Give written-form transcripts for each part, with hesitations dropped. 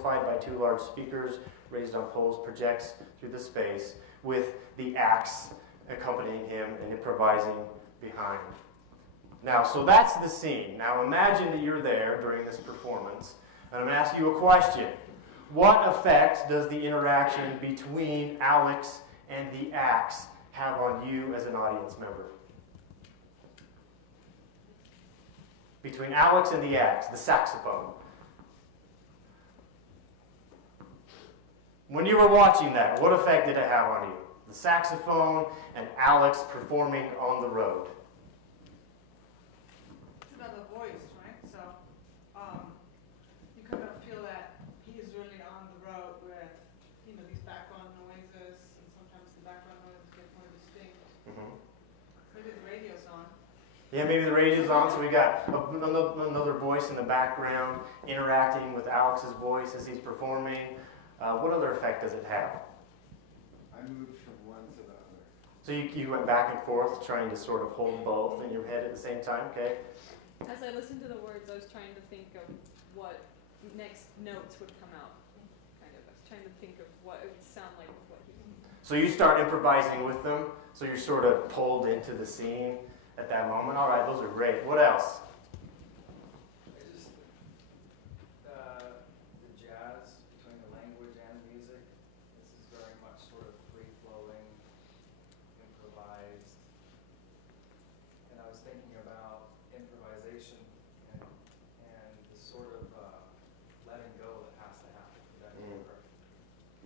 amplified by two large speakers raised on poles, projects through the space with the axe accompanying him and improvising behind. Now, so that's the scene. Now imagine that you're there during this performance, and I'm going to ask you a question. What effect does the interaction between Alex and the axe have on you as an audience member? Between Alex and the axe, the saxophone. When you were watching that, what effect did it have on you? The saxophone and Alex performing on the road. It's another voice, right? So you kind of feel that he is really on the road with, you know, these background noises, and sometimes the background noises get more distinct. Maybe the radio's on. Yeah, maybe the radio's on, so we got another voice in the background interacting with Alex's voice as he's performing. What other effect does it have? I moved from one to the other. So you went back and forth trying to sort of hold both in your head at the same time, okay? As I listened to the words, I was trying to think of what next notes would come out. Kind of, I was trying to think of what it would sound like with what he was. So you start improvising with them, so you're sort of pulled into the scene at that moment. All right, those are great. What else? The jazz between the language and the music. This is very much sort of free-flowing, improvised. And I was thinking about improvisation and the sort of letting go that has to happen for that to occur.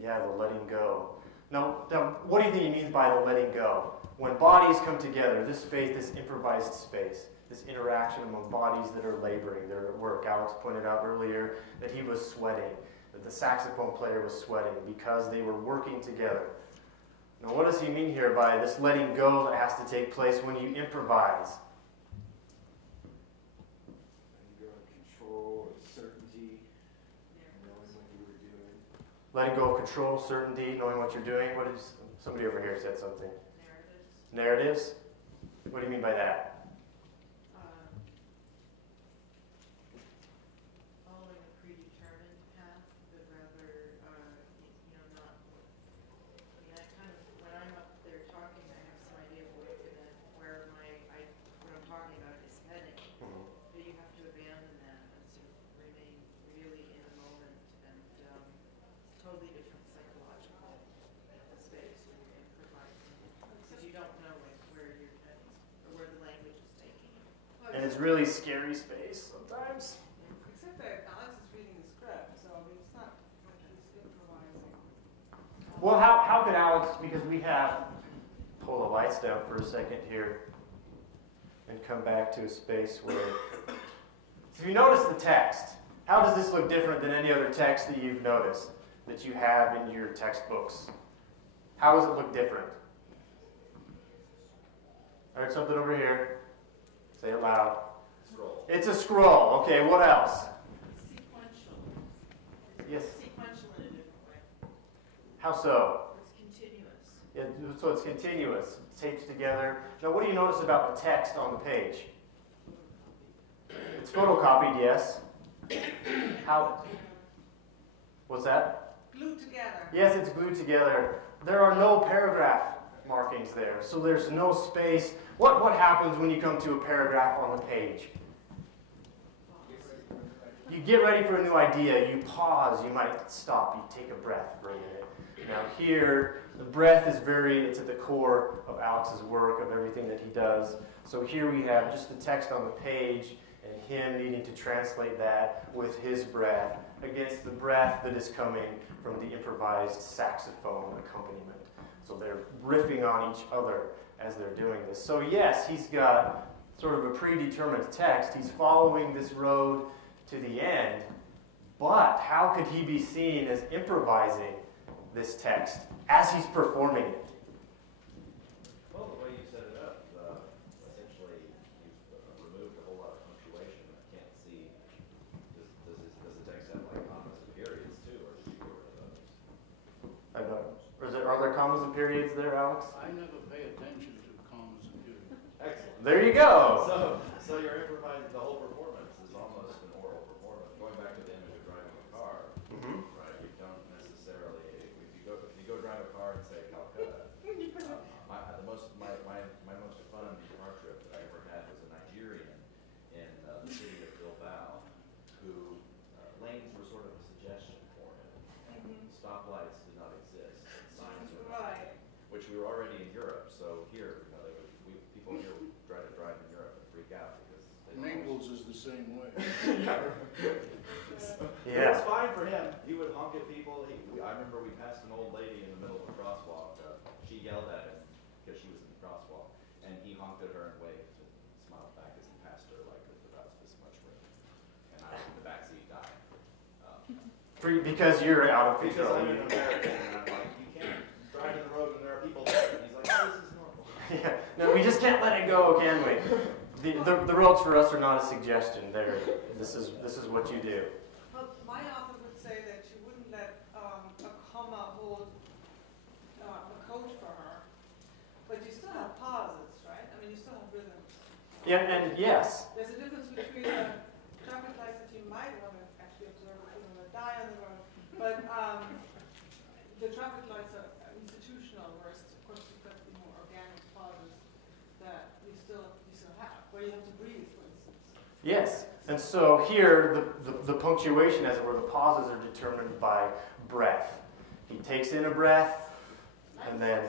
Yeah, the letting go. Now, what do you think he means by the letting go? When bodies come together, this space, this improvised space, this interaction among bodies that are laboring, they're at work. Alex pointed out earlier that he was sweating, that the saxophone player was sweating because they were working together. Now, what does he mean here by this letting go that has to take place when you improvise? Letting go of control, of certainty, knowing what you were doing. Letting go of control, certainty, knowing what you're doing. What is somebody over here said something? Narratives? What do you mean by that? Following a predetermined path, but rather, not. I mean, I kind of, when I'm up there talking, I have some idea of where what I'm talking about is heading. But you have to abandon that and sort of remain really in a moment and totally different psychological space when you're improvising. Because you don't know where you're heading or where the language is taking you. And it's really scary space sometimes. Except that Alex is reading the script, so it's not like he's improvising. Well, how could Alex, because we have, pull the lights down for a second here and come back to a space where, so if you notice the text, how does this look different than any other text that you've noticed, that you have in your textbooks? How does it look different? I heard something over here. Say it loud. Scroll. It's a scroll. Okay, what else? Sequential. Yes. Sequential in a different way. How so? It's continuous. Yeah, so it's continuous. It's taped together. Now, what do you notice about the text on the page? It's photocopied, yes. How? What's that? Glued together. Yes, it's glued together. There are no paragraph markings there, so there's no space. What happens when you come to a paragraph on the page? You get ready for a new idea. You pause. You might stop. You take a breath for a minute. Now here, the breath is it's at the core of Alex's work, of everything that he does. So here we have just the text on the page and him needing to translate that with his breath against the breath that is coming from the improvised saxophone accompaniment. So they're riffing on each other as they're doing this. So yes, he's got sort of a predetermined text. He's following this road to the end. But how could he be seen as improvising this text as he's performing it? Well, the way you set it up, essentially you've removed a whole lot of punctuation. I can't see, does the text have like commas and periods too, or did you get rid of those? Are there commas and periods there, Alex? I never pay attention to commas and periods. Excellent. There you go. So you're improvising, the whole performance is almost an oral performance. Going back to the image of driving a car, stoplights did not exist. Signs were Right. which we were already in Europe. So here, you know, people here would try to drive in Europe and freak out because they don't Naples is the same way. It was fine for him. He would honk at people. I remember we passed an old lady in the middle of a crosswalk. She yelled at him because she was in the crosswalk, and he honked at her and waved and smiled back as he passed her, like with about this much room. And I was in the backseat dying. Because you're out of Because control. I'm an American, and I'm like, you can't drive in the road when there are people there. And he's like, oh, this is normal. Yeah. No, we just can't let it go, can we? The roads for us are not a suggestion. This is what you do. Well, my author would say that you wouldn't let a comma hold a code for her, but you still have pauses, right? I mean, you still have rhythms. Yeah, and yes. There's a difference between the traffic lights that you might want to actually observe if you want to die on the road, but the traffic lights are institutional, whereas of course you've got the more organic pauses that you still have, where you have to breathe, for instance. Yes. And so here, the punctuation, as it were, the pauses are determined by breath. He takes in a breath, and then,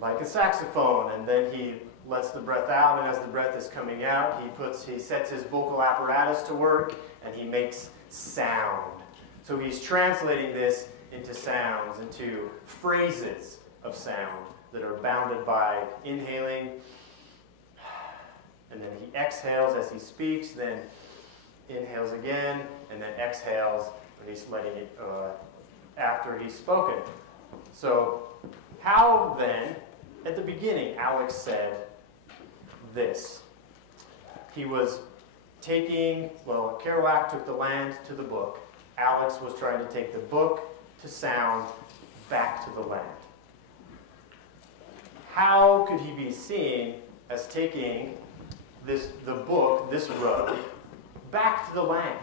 like a saxophone, and then he lets the breath out, and as the breath is coming out, he sets his vocal apparatus to work, and he makes sound. So he's translating this into sounds, into phrases of sound that are bounded by inhaling, and then he exhales as he speaks, then inhales again, and then exhales when he's letting it after he's spoken. So how then, at the beginning, Alex said this. He was taking, well, Kerouac took the land to the book. Alex was trying to take the book to sound back to the land. How could he be seen as taking the book, this road, back to the land?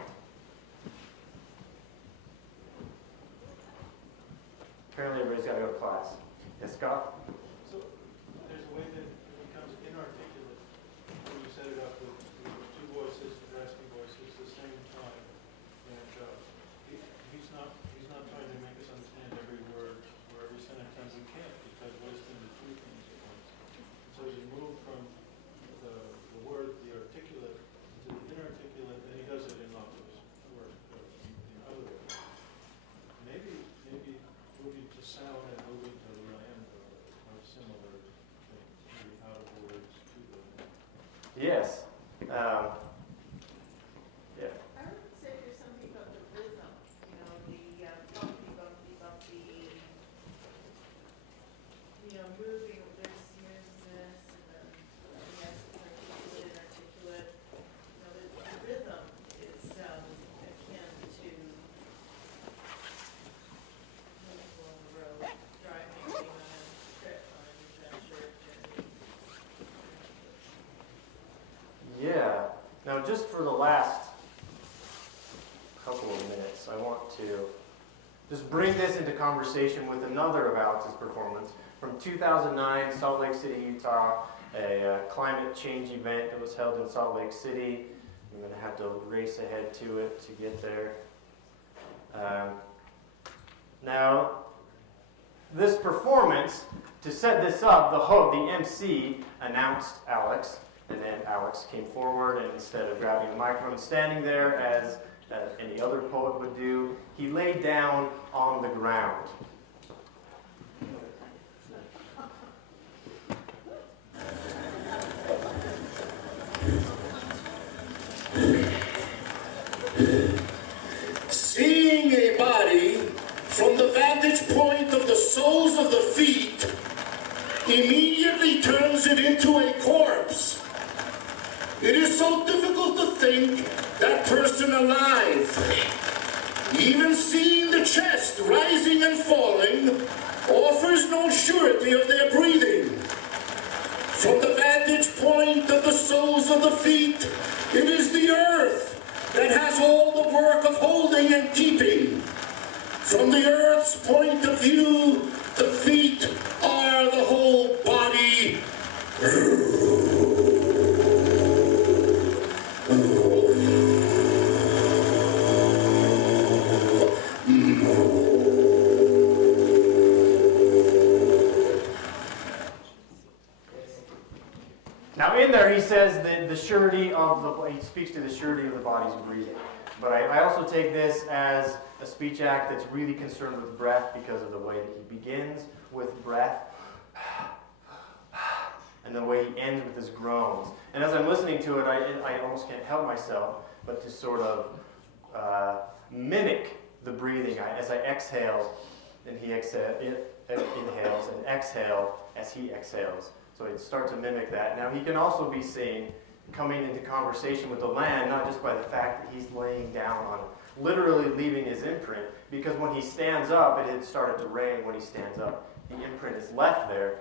Apparently everybody's got to go to class. Yes, Scott? So there's a way that it becomes inarticulate when you set it up with two voices, raspy voices, at the same time. And he's not trying to make us understand every word or every sentence, and we can't, because what is going to do things at once. So you move from the word, the articulate, to the inarticulate, and he does it in others, or in other ways. Maybe moving to sound and moving to land are similar things, maybe out of words to the land. Yes. Yeah. I would say there's something about the rhythm, you know, the bumpy, bumpy, bumpy, you know, moving, there's smoothness, and then, yes, it's articulate, inarticulate. You know, the rhythm is akin to moving along the road, driving, being on a trip, on an adventure, journey. Yeah. Now, just for the last couple of minutes, I want to just bring this into conversation with another of Alex's performance from 2009, Salt Lake City, Utah, a climate change event that was held in Salt Lake City. I'm going to have to race ahead to it to get there. Now, this performance, to set this up, the MC announced Alex, and then Alex came forward, and instead of grabbing the microphone and standing there as any other poet would do, he laid down on the ground. Seeing a body from the vantage point of the soles of the feet immediately turns it into a corpse. It is so difficult to think that person alive. Even seeing the chest rising and falling offers no surety of their breathing. From the vantage point of the soles of the feet, it is the earth that has all the work of holding and keeping. From the earth's point of view, the feet are the whole body. says that the surety of the, he speaks to the surety of the body's breathing. But I also take this as a speech act that's really concerned with breath because of the way that he begins with breath and the way he ends with his groans. And as I'm listening to it, I almost can't help myself but to sort of mimic the breathing. As I exhale, and he inhales, and exhale as he exhales. So I start to mimic that. Now he can also be seen coming into conversation with the land, not just by the fact that he's laying down on, literally leaving his imprint, because when he stands up, it had started to rain when he stands up. The imprint is left there.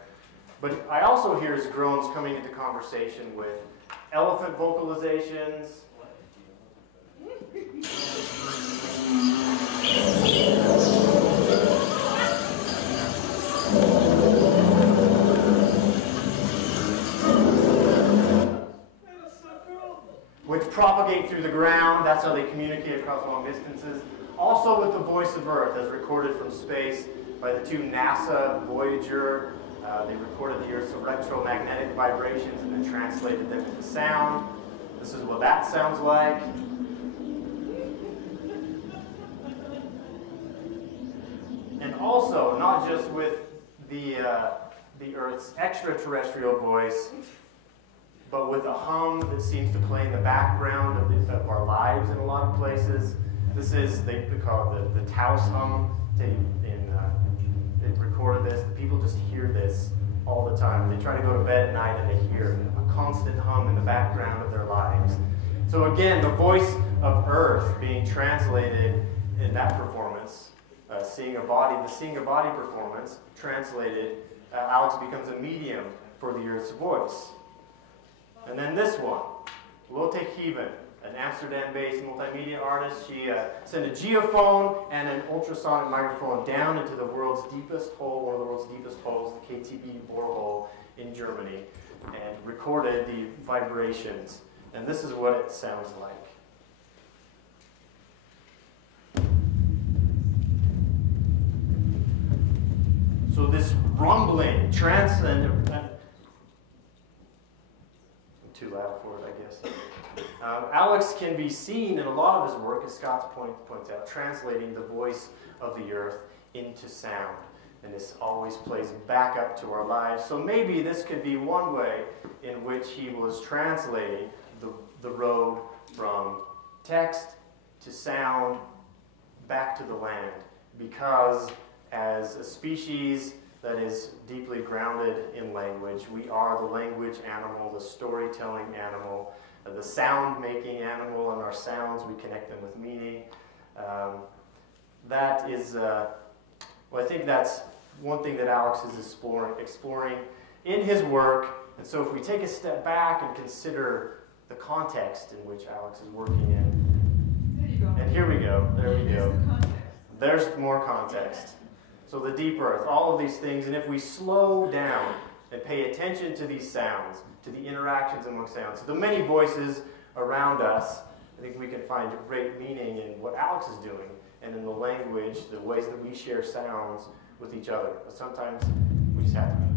But I also hear his groans coming into conversation with elephant vocalizations, which propagate through the ground. That's how they communicate across long distances. Also with the voice of Earth, as recorded from space by the two NASA Voyager. They recorded the Earth's electromagnetic vibrations and then translated them into sound. This is what that sounds like. And also, not just with the Earth's extraterrestrial voice, but with a hum that seems to play in the background of our lives in a lot of places. This is, they call it the Taos hum. They recorded this. The people just hear this all the time. They try to go to bed at night and they hear a constant hum in the background of their lives. So again, the voice of Earth being translated in that performance, the Seeing a Body performance, translated, Alex becomes a medium for the Earth's voice. And then this one, Lotte Heaven, an Amsterdam-based multimedia artist. She sent a geophone and an ultrasonic microphone down into the world's deepest hole, one of the world's deepest holes, the KTB borehole in Germany, and recorded the vibrations. And this is what it sounds like. So this rumbling, too loud for it, I guess. Alex can be seen in a lot of his work, as Scott points out, translating the voice of the earth into sound. And this always plays back up to our lives. So maybe this could be one way in which he was translating the road from text to sound back to the land. Because as a species that is deeply grounded in language, we are the language animal, the storytelling animal, the sound-making animal, and our sounds, we connect them with meaning. That is, well, I think that's one thing that Alex is exploring in his work. And so if we take a step back and consider the context in which Alex is working in. There you go. And here we go, there we go. Here's the context. There's more context. So the deep earth, all of these things, and if we slow down and pay attention to these sounds, to the interactions among sounds, to the many voices around us, I think we can find great meaning in what Alex is doing and in the language, the ways that we share sounds with each other. But sometimes we just have to be